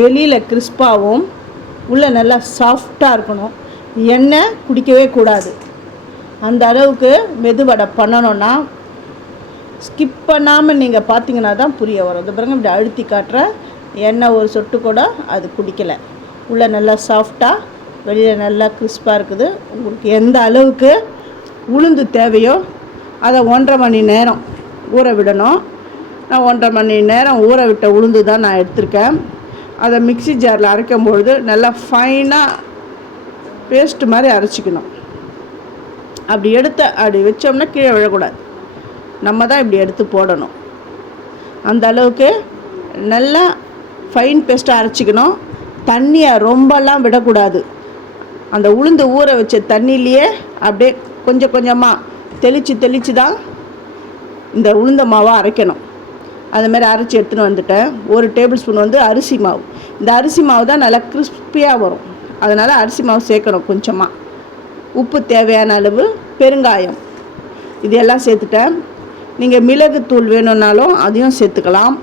வெளியில் கிறிஸ்பாகவும் உள்ளே நல்லா சாஃப்டாக இருக்கணும். எண்ணெய் குடிக்கவே கூடாது. அந்த அளவுக்கு மெதுவடை பண்ணணுன்னா ஸ்கிப் பண்ணாமல் நீங்கள் பார்த்தீங்கன்னா தான் புரிய வரும். அது பிறகு இப்படி அழுத்தி காட்டுற எண்ணெய் ஒரு சொட்டு கூட அது குடிக்கலை. உள்ளே நல்லா சாஃப்டாக, வெளியில் நல்லா கிறிஸ்பாக இருக்குது. உங்களுக்கு எந்த அளவுக்கு உளுந்து தேவையோ அதை 1.5 மணி நேரம் ஊற விடணும். நான் 1.5 மணி நேரம் ஊற விட்ட உளுந்து தான் நான் எடுத்திருக்கேன். அதை மிக்ஸி ஜாரில் அரைக்கும்பொழுது நல்லா ஃபைனாக பேஸ்ட்டு மாதிரி அரைச்சிக்கணும். அப்படி வச்சோம்னா கீழே விழக்கூடாது. நம்ம தான் இப்படி எடுத்து போடணும். அந்த அளவுக்கு நல்லா ஃபைன் பேஸ்ட்டாக அரைச்சிக்கணும். தண்ணியை ரொம்பலாம் விடக்கூடாது. அந்த உளுந்து ஊற வச்ச தண்ணியிலையே அப்படியே கொஞ்சம் கொஞ்சமாக தெளித்து தான் இந்த உளுந்த மாவை அரைக்கணும். அதுமாதிரி அரைச்சி எடுத்துன்னு வந்துட்டேன். 1 டேபிள் ஸ்பூன் வந்து அரிசி மாவு. இந்த அரிசி மாவு தான் நல்லா கிறிஸ்பியாக வரும். அதனால் அரிசி மாவு சேர்க்கணும் கொஞ்சமாக. உப்பு தேவையான அளவு, பெருங்காயம், இது எல்லாம் சேர்த்துட்டேன். நீங்கள் மிளகுத்தூள் வேணும்னாலும் அதையும் சேர்த்துக்கலாம்.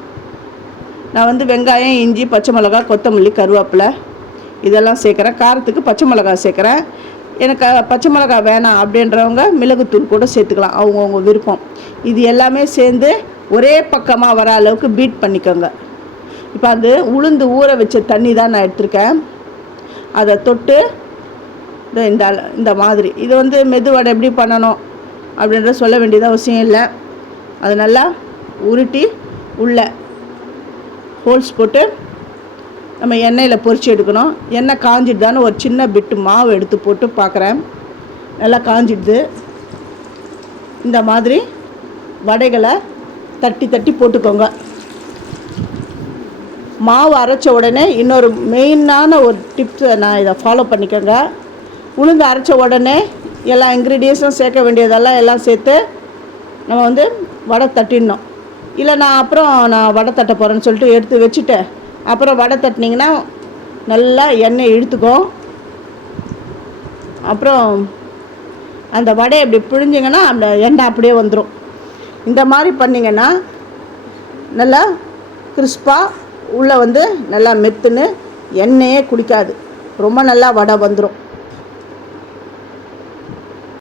நான் வந்து வெங்காயம், இஞ்சி, பச்சை மிளகா, கொத்தமல்லி, கருவேப்பிலை இதெல்லாம் சேர்க்குறேன். காரத்துக்கு பச்சை மிளகா சேர்க்குறேன். எனக்கு பச்சை மிளகா வேணாம் அப்படின்றவங்க மிளகுத்தூள் கூட சேர்த்துக்கலாம், அவங்கவுங்க விருப்பம். இது எல்லாமே சேர்ந்து ஒரே பக்கமாக வர அளவுக்கு பீட் பண்ணிக்கோங்க. இப்போ அது உளுந்து ஊற வச்ச தண்ணி தான் நான் எடுத்திருக்கேன். அதை தொட்டு இந்த மாதிரி இது வந்து மெதுவடை எப்படி பண்ணணும் அப்படின்ற சொல்ல வேண்டியது அவசியம் இல்லை. அது நல்லா உருட்டி உள்ள ஹோல்ஸ் போட்டு நம்ம எண்ணெயில் பொரிச்சு எடுக்கணும். எண்ணெய் காஞ்சிட்டு தானே ஒரு சின்ன பிட்டு மாவு எடுத்து போட்டு பார்க்குறேன். நல்லா காஞ்சிடுது. இந்த மாதிரி வடைகளை தட்டி போட்டுக்கோங்க. மாவு அரைச்ச உடனே இன்னொரு மெயினான ஒரு டிப்ஸை நான் இதை ஃபாலோ பண்ணிக்கோங்க. உளுந்து அரைச்ச உடனே எல்லா இன்க்ரீடியன்ஸும் சேர்க்க வேண்டியதெல்லாம் எல்லாம் சேர்த்து நம்ம வந்து வடை தட்டிடணும். இல்லை நான் வடை தட்ட போகிறேன்னு சொல்லிட்டு எடுத்து வச்சுட்டேன். அப்புறம் வடை தட்டினீங்கன்னா நல்லா எண்ணெய் இழுத்துக்கும். அப்புறம் அந்த வடையை இப்படி பிழிஞ்சிங்கன்னா அந்த எண்ணெய் அப்படியே வந்துடும். இந்த மாதிரி பண்ணிங்கன்னா நல்லா கிறிஸ்பாக உள்ளே வந்து நல்லா மெத்துன்னு எண்ணெயே குடிக்காது. ரொம்ப நல்லா வடை வந்துடும்.